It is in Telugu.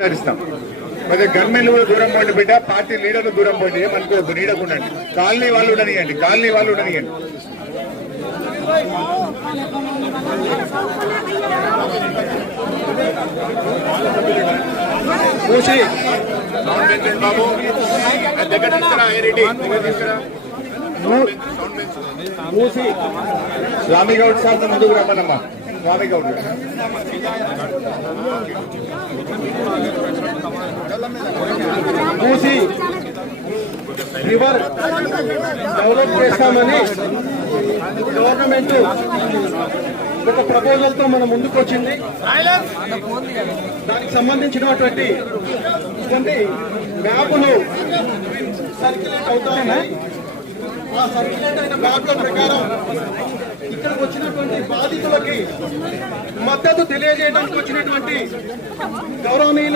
మరి గవర్నమెంట్ కూడా దూరం పోండి బిడ్డ, పార్టీ లీడర్లు దూరం పోండి, ఏమనుకోవద్దు, నీడకుండండి. కాలనీ వాళ్ళు ఉండనియండి, కాలనీ వాళ్ళు ఉండనియండి. బాబు దగ్గర స్వామి గౌడ్ సార్ ముందుకు రమ్మనమ్మా. స్వామి గౌడ్ మూసి రివర్ డెవలప్ చేస్తామని గవర్నమెంట్ ఒక ప్రపోజల్ తో మన ముందుకు వచ్చింది. దానికి సంబంధించినటువంటి కొన్ని మ్యాపులు సర్క్యులేట్ అవుతా ఉన్నాయి. ఆ సర్క్యులేట్ అయిన మ్యాప్ల ప్రకారం ఇక్కడికి వచ్చినటువంటి బాధితులకి మద్దతు తెలియజేయడానికి వచ్చినటువంటి గౌరవనీయులు